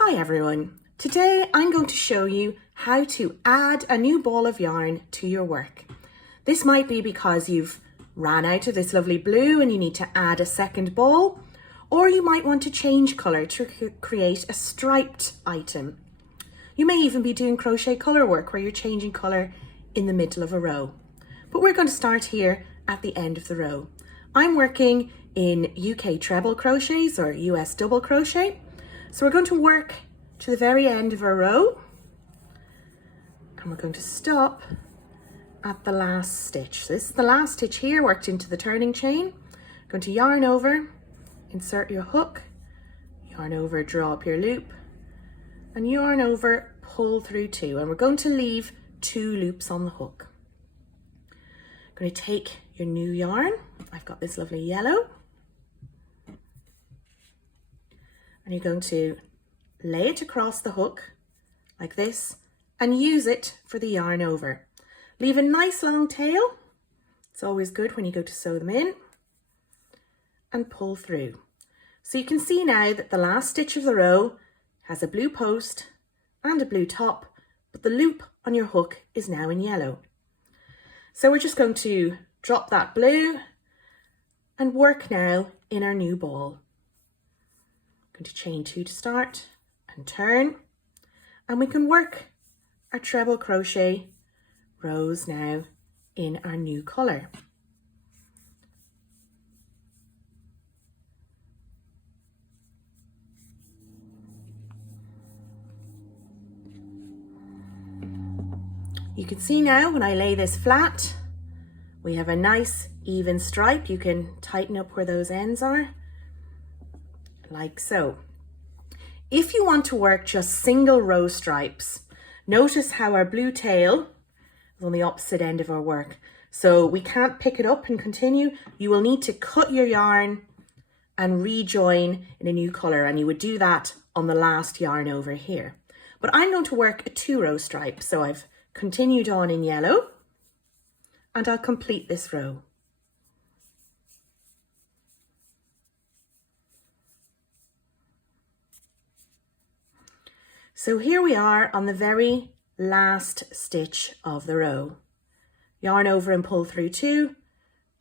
Hi everyone, today I'm going to show you how to add a new ball of yarn to your work. This might be because you've ran out of this lovely blue and you need to add a second ball, or you might want to change colour to create a striped item. You may even be doing crochet colour work where you're changing colour in the middle of a row. But we're going to start here at the end of the row. I'm working in UK Treble crochets or US Double Crochet. So we're going to work to the very end of our row and we're going to stop at the last stitch. So this is the last stitch here, worked into the turning chain. Going to yarn over, insert your hook, yarn over, draw up your loop, and yarn over, pull through two. And we're going to leave 2 loops on the hook. Going to take your new yarn. I've got this lovely yellow. And you're going to lay it across the hook like this and use it for the yarn over. Leave a nice long tail. It's always good when you go to sew them in. And pull through. So you can see now that the last stitch of the row has a blue post and a blue top, but the loop on your hook is now in yellow. So we're just going to drop that blue and work now in our new ball. Going to chain 2 to start and turn, and we can work our treble crochet rows now in our new colour. You can see now when I lay this flat, we have a nice even stripe. You can tighten up where those ends are, like so. If you want to work just single row stripes, notice how our blue tail is on the opposite end of our work. So we can't pick it up and continue. You will need to cut your yarn and rejoin in a new colour, and you would do that on the last yarn over here. But I'm going to work a 2-row stripe, so I've continued on in yellow and I'll complete this row. So here we are on the very last stitch of the row. Yarn over and pull through 2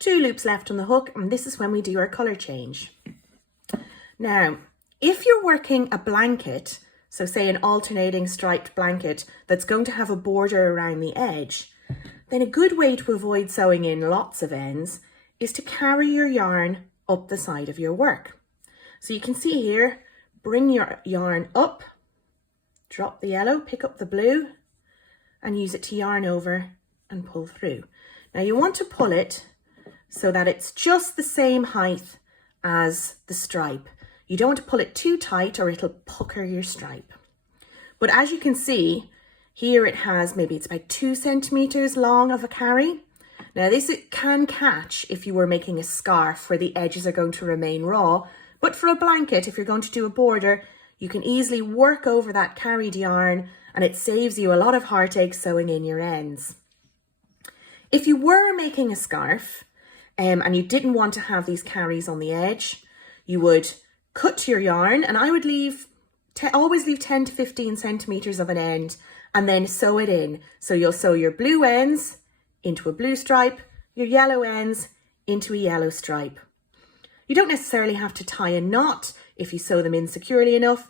loops left on the hook, and this is when we do our colour change. Now, if you're working a blanket, so say an alternating striped blanket that's going to have a border around the edge, then a good way to avoid sewing in lots of ends is to carry your yarn up the side of your work. So you can see here, bring your yarn up, drop the yellow, pick up the blue, and use it to yarn over and pull through. Now you want to pull it so that it's just the same height as the stripe. You don't want to pull it too tight or it'll pucker your stripe. But as you can see, here it has, maybe it's about 2 centimeters long of a carry. Now this it can catch if you were making a scarf where the edges are going to remain raw, but for a blanket, if you're going to do a border, you can easily work over that carried yarn and it saves you a lot of heartache sewing in your ends. If you were making a scarf and you didn't want to have these carries on the edge, you would cut your yarn, and I would always leave 10 to 15 centimeters of an end and then sew it in. So you'll sew your blue ends into a blue stripe, your yellow ends into a yellow stripe. You don't necessarily have to tie a knot if you sew them in securely enough.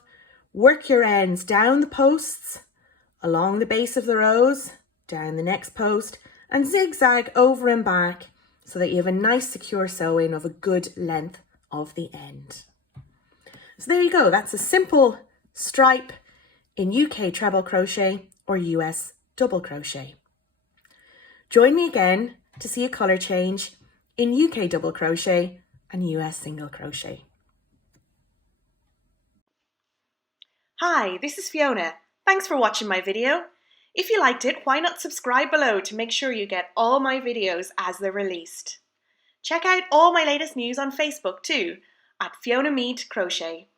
Work your ends down the posts, along the base of the rows, down the next post, and zigzag over and back so that you have a nice secure sewing of a good length of the end. So there you go, that's a simple stripe in UK Treble Crochet or US Double Crochet. Join me again to see a colour change in UK Double Crochet and US Single Crochet. Hi, this is Fiona. Thanks for watching my video. If you liked it, why not subscribe below to make sure you get all my videos as they're released. Check out all my latest news on Facebook too, at Fiona Mead Crochet.